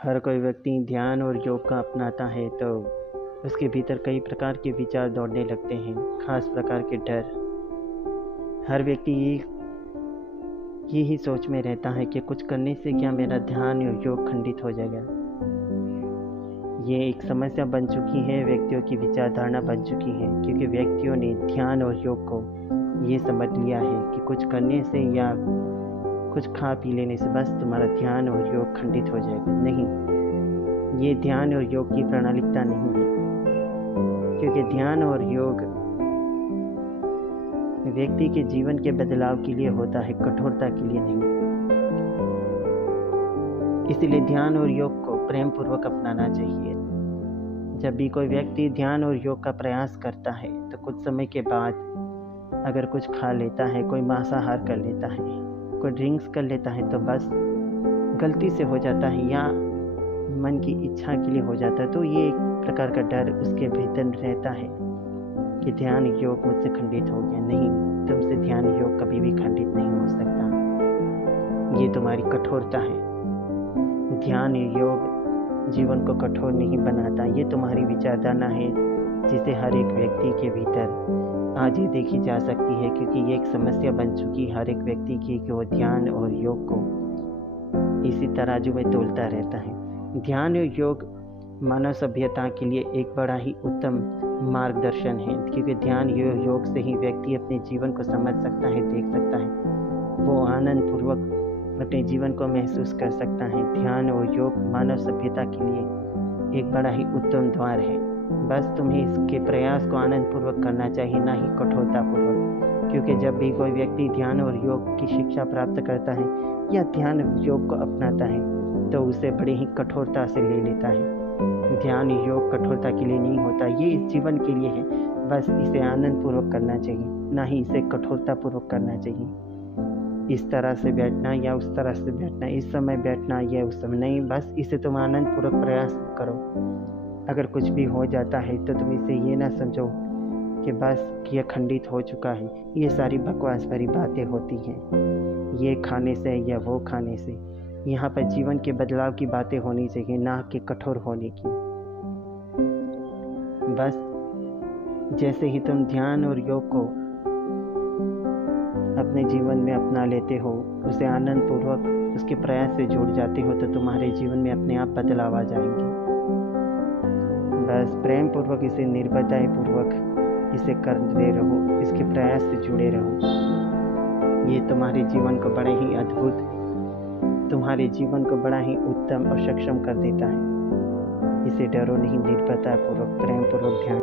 हर कोई व्यक्ति ध्यान और योग का अपनाता है तो उसके भीतर कई प्रकार के विचार दौड़ने लगते हैं, खास प्रकार के डर। हर व्यक्ति यही सोच में रहता है कि कुछ करने से क्या मेरा ध्यान और योग खंडित हो जाएगा। ये एक समस्या बन चुकी है, व्यक्तियों की विचारधारणा बन चुकी है, क्योंकि व्यक्तियों ने ध्यान और योग को ये समझ लिया है कि कुछ करने से या कुछ खा पी लेने से बस तुम्हारा ध्यान और योग खंडित हो जाएगा। नहीं, ये ध्यान और योग की प्रणालिकता नहीं है, क्योंकि ध्यान और योग व्यक्ति के जीवन के बदलाव के लिए होता है, कठोरता के लिए नहीं। इसलिए ध्यान और योग को प्रेम पूर्वक अपनाना चाहिए। जब भी कोई व्यक्ति ध्यान और योग का प्रयास करता है तो कुछ समय के बाद अगर कुछ खा लेता है, कोई मांसाहार कर लेता है, कोई ड्रिंक्स कर लेता है, तो बस गलती से हो जाता है या मन की इच्छा के लिए हो जाता है, तो ये एक प्रकार का डर उसके भीतर रहता है कि ध्यान योग मुझसे खंडित हो गया। नहीं, तुमसे ध्यान योग कभी भी खंडित नहीं हो सकता। ये तुम्हारी कठोरता है। ध्यान योग जीवन को कठोर नहीं बनाता, ये तुम्हारी विचारधारणा है जिसे हर एक व्यक्ति के भीतर आज ही देखी जा सकती है, क्योंकि ये एक समस्या बन चुकी है हर एक व्यक्ति की कि वो ध्यान और योग को इसी तराजू में तोलता रहता है। ध्यान और योग मानव सभ्यता के लिए एक बड़ा ही उत्तम मार्गदर्शन है, क्योंकि ध्यान योग से ही व्यक्ति अपने जीवन को समझ सकता है, देख सकता है, वो आनंद पूर्वक अपने जीवन को महसूस कर सकता है। ध्यान और योग मानव सभ्यता के लिए एक बड़ा ही उत्तम द्वार है। बस तुम्हें इसके प्रयास को आनंद पूर्वक करना चाहिए, ना ही कठोरता पूर्वक, क्योंकि जब भी कोई व्यक्ति ध्यान और योग की शिक्षा प्राप्त करता है या ध्यान योग को अपनाता है तो उसे बड़ी ही कठोरता से ले लेता है। ध्यान योग कठोरता के लिए नहीं होता, ये इस जीवन के लिए है। बस इसे आनंद पूर्वक करना चाहिए, ना ही इसे कठोरता पूर्वक करना चाहिए। इस तरह से बैठना या उस तरह से बैठना, इस समय बैठना या उस समय नहीं, बस इसे तुम आनंद पूर्वक प्रयास करो। अगर कुछ भी हो जाता है तो तुम इसे ये ना समझो कि बस ये खंडित हो चुका है। ये सारी बकवास भरी बातें होती हैं, ये खाने से या वो खाने से। यहाँ पर जीवन के बदलाव की बातें होनी चाहिए, ना कि कठोर होने की। बस जैसे ही तुम ध्यान और योग को अपने जीवन में अपना लेते हो, उसे आनंद पूर्वक उसके प्रयास से जुड़ जाते हो, तो तुम्हारे जीवन में अपने आप बदलाव आ जाएंगे। बस प्रेम पूर्वक इसे निर्भयता पूर्वक इसे करते रहो, इसके प्रयास से जुड़े रहो। ये तुम्हारे जीवन को बड़े ही अद्भुत, तुम्हारे जीवन को बड़ा ही उत्तम और सक्षम कर देता है। इसे डरो नहीं, निर्भयता पूर्वक प्रेम पूर्वक ध्यान